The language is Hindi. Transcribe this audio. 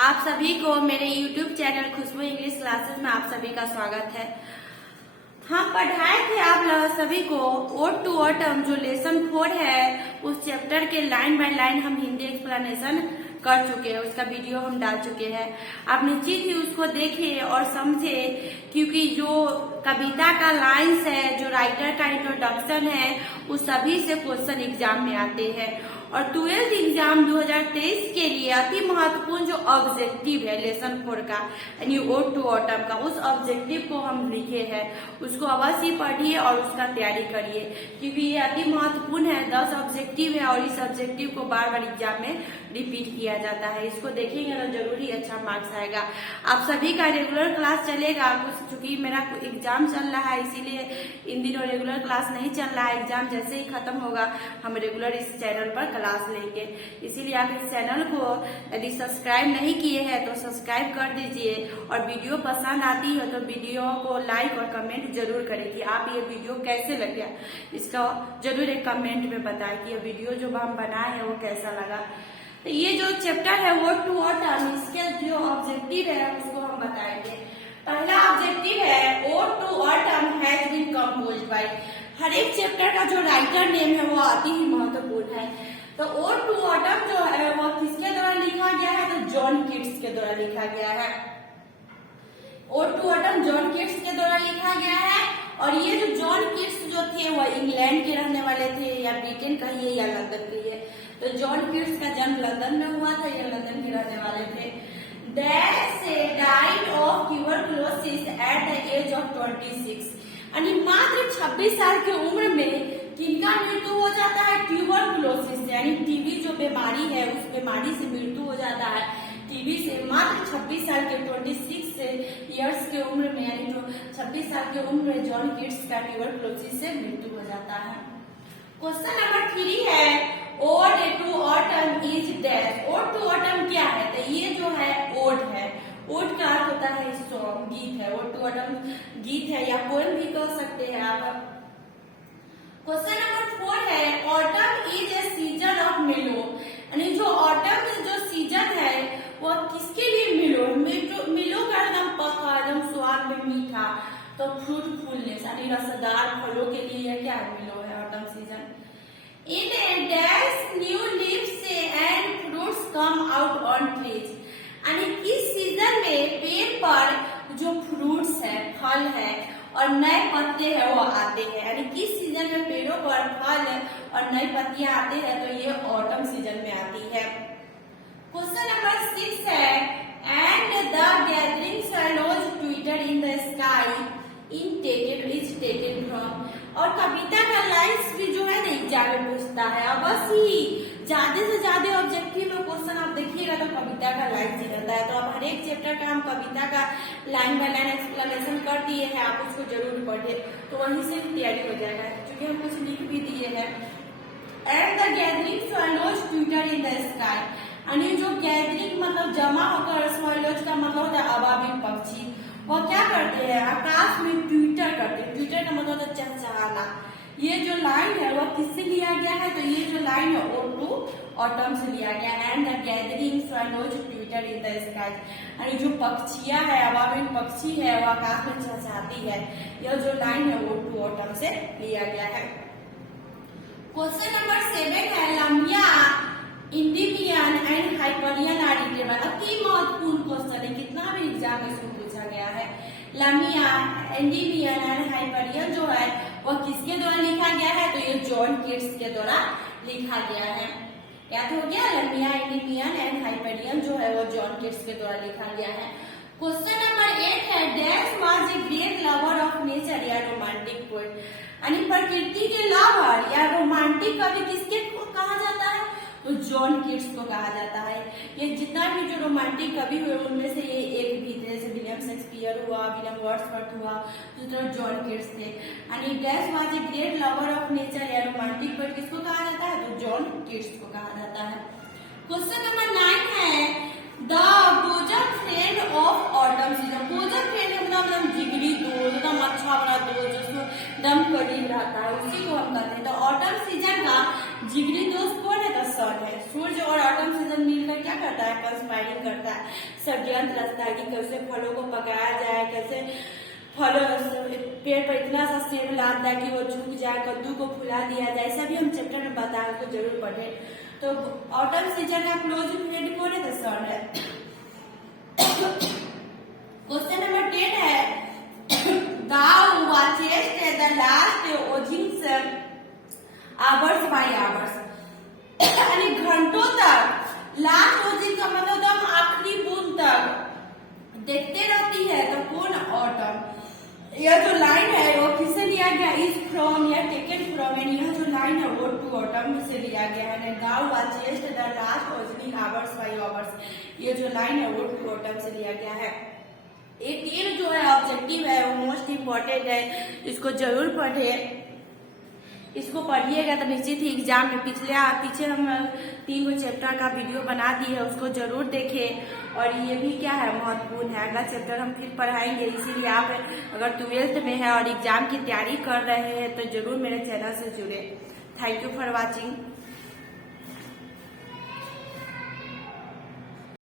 आप सभी को मेरे YouTube चैनल खुशबू इंग्लिश क्लासेस में आप सभी का स्वागत है। हम पढ़ाए थे आप लोग सभी को ओड टू ऑटम जो लेसन 4 है उस चैप्टर के लाइन बाय लाइन हम हिंदी एक्सप्लेनेशन कर चुके हैं, उसका वीडियो हम डाल चुके हैं। आप निश्चित ही उसको देखें और समझे, क्योंकि जो कविता का लाइन्स है, जो राइटर का इंट्रोडक्शन है, उस सभी से क्वेश्चन एग्जाम में आते हैं। और 12th एग्जाम 2023 के लिए अति महत्वपूर्ण जो ऑब्जेक्टिव है लेसन 4 का यानी ओड टू ऑटम का, उस ऑब्जेक्टिव को हम लिखे हैं, उसको अवश्य पढ़िए और उसका तैयारी करिए, क्योंकि ये अति महत्वपूर्ण है। 10 ऑब्जेक्टिव है और इस ऑब्जेक्टिव को बार बार एग्जाम में रिपीट किया जाता है। इसको देखेंगे तो जरूर ही अच्छा मार्क्स आएगा। आप सभी का रेगुलर क्लास चलेगा, कुछ चूंकि मेरा एग्जाम चल रहा है इसीलिए इन दिनों रेगुलर क्लास नहीं चल रहा है। एग्जाम जैसे ही खत्म होगा हम रेगुलर इस चैनल पर क्लास लेंगे, इसीलिए आप इस चैनल को यदि सब्सक्राइब नहीं किए हैं तो सब्सक्राइब कर दीजिए। और वीडियो पसंद आती है तो वीडियो को लाइक और कमेंट जरूर करें कि आप ये वीडियो कैसे लगे, इसका जरूर एक कमेंट में बताएं कि ये वीडियो जो हम बनाए हैं वो कैसा लगा। तो ये जो चैप्टर है वर्ड टू ऑटम, इसके जो ऑब्जेक्टिव है उसको हम बताएंगे। पहला ऑब्जेक्टिव है ode to autumn has been composed by. हर एक चैप्टर का जो राइटर नेम है वो अति ही महत्वपूर्ण है। तो ओड टू ऑटम जो है वो किसके द्वारा लिखा गया है? तो जॉन कीट्स के द्वारा लिखा गया है। Ode to autumn John Keats के द्वारा लिखा गया है। और ये जो जॉन कीट्स जो थे वो इंग्लैंड के रहने वाले थे, या ब्रिटेन कहिए या लंदन कहिए। तो जॉन कीट्स का जन्म लंदन में हुआ था, ये लंदन के रहने वाले थे। They died of tuberculosis at the age of 26। यानी मात्र 26 साल की उम्र में किनका मृत्यु हो जाता है? ट्यूबरकुलोसिस से, यानी टीबी जो बीमारी है उस बीमारी से मृत्यु हो जाता है। टीबी से मात्र 26 साल के 26 से ईयर्स के उम्र में, यानी जो 26 साल की उम्र में जॉन कीट्स का ट्यूबरकुलोसिस से मृत्यु हो जाता है। क्वेश्चन नंबर 3 है ode to autumn is dash. Ode to autumn क्या है? तो ये जो है ओड है। ओड का अर्थ होता है सॉन्ग, गीत है। ओड टू ऑटम गीत है या पोएम भी कह सकते हैं आप। क्वेश्चन नंबर 4 है autumn is a season of मिलो। यानी जो ऑटम जो सीजन है वो किसके लिए? मिलो का एकदम पका, एकदम स्वाद में मीठा, तो फ्रूटफुलनेस यानी रसदार फलों के लिए क्या मिलो है autumn season. In a dash new leaves and fruits come out on trees। यानी किस सीजन में पेड़ पर जो फ्रूट्स है, फल है और नए पत्ते हैं वो आते हैं। यानी किस सीजन में पेड़ों पर फल और नई पत्तियां आते हैं? तो ये ऑटम सीजन में आती है। क्वेश्चन नंबर 6 है and the gathering swallows Twitter in the sky is taken from. और कविता का लाइन्स भी जो है ना एग्जाम में पूछता है। अब बस ही ज्यादा से ज्यादा ऑब्जेक्टिव में क्वेश्चन आप देखिएगा तो कविता का लाइन्स ही रहता है। तो अब हर एक चैप्टर का हम कविता का लाइन बाय लाइन एक्सप्लेनेशन कर दिए हैं, आप उसको जरूर पढ़िए तो वहीं से भी तैयारी हो जाएगा, क्योंकि हम कुछ लिख भी दिए हैं। And the gathering swallows Twitter in the sky. यानी जो गैदरिंग मतलब जमा होकर, swallows का मतलब होता है अबाबिल पक्षी, वो क्या करते हैं? आकाश में ट्विटर करते हैं। ट्विटर का मतलब होता है चहचहाना। ये जो लाइन है वो किससे लिया गया है? तो ये जो लाइन है ओड टू ऑटम से लिया गया है। And the gathering swallows Twitter in the sky. यानी जो पक्षियां है, अबाबिल पक्षी है, वो आकाश में चहचहाती है। यह जो लाइन है ओड टू ऑटम से लिया गया है। क्वेश्चन नंबर 7 है लमिया इंडिवियन एंड हाइपरियन आर रिलेटेड। अति महत्वपूर्ण क्वेश्चन है, कितना भी एग्जाम में इसको पूछा गया है। लमिया इंडिवियन एंड हाइपरियन जो है वो किसके द्वारा लिखा गया है? तो ये जॉन कीट्स के द्वारा लिखा गया है। क्या हो गया? लमिया इंडिवियन एंड हाइपरियन जो है वो जॉन कीट्स के द्वारा लिखा गया है। क्वेश्चन नंबर 8 है dash was a great lover of nature या रोमांटिक पोएट। यानी प्रकृति के लवर या रोमांटिक कवि किसके कहा जाता है? तो जॉन कीट्स को कहा जाता है। ये जितना भी जो रोमांटिक कवि हुए उनमें से ये एक भी थे, जैसे विलियम शेक्सपियर हुआ, विलियम वर्ड्सवर्थ हुआ, दूसरा जॉन कीट्स थे। यानी dash was a great lover of nature या रोमांटिक पोएट किसको कहा जाता है? तो जॉन कीट्स को कहा जाता है। क्वेश्चन नंबर 9 है the bosom friend of autumn season. Bosom friend मतलब जिगरी दोस्त, एकदम अच्छा बड़ा दोस्त जिसको दम करीब रहता है, उसी को हम कहते हैं। तो ऑटम सीजन का जिगरी दोस्त कौन है? तो सन है। सूर्य और ऑटम सीजन मिलकर क्या करता है? कंस्पायर कंबाइनिंग करता है, षड्यंत्र रचता है कि कैसे फलों को पकाया जाए, कैसे फलों पेड़ पर इतना सा सेब लाता है कि वो झुक जाए, कद्दू को फुला दिया जाए, सभी हम चैप्टर में बताए, उसको जरूर पढ़े। तो ऑटम सीजन का क्लोज पीरियड कौन है? द सन है। क्वेश्चन नंबर 10 है, thou watchest the last oozings hours by hours, यानी घंटों तक, लास्ट ओजिंग का मतलब हम आखिरी बूंद तक देखते रहती है। तो कौन? ऑटम। यह जो लाइन है वो किससे लिया गया? इज फ्रॉम या टेकन फ्रॉम, यानी यह जो लाइन है वो टू ऑटम से लिया गया है। thou watchest the last oozing hours by hours, ये जो लाइन है वो टू ऑटम से लिया गया है। 18 जो है ऑब्जेक्टिव है वो मोस्ट इम्पोर्टेंट है, इसको जरूर पढ़े। इसको पढ़िएगा तो निश्चित ही एग्जाम में पीछे हम 3 चैप्टर का वीडियो बना दी है, उसको जरूर देखें। और ये भी क्या है, महत्वपूर्ण है। अगला चैप्टर हम फिर पढ़ाएंगे, इसीलिए आप अगर 12th में है और एग्जाम की तैयारी कर रहे हैं तो जरूर मेरे चैनल से जुड़े। Thank you for watching.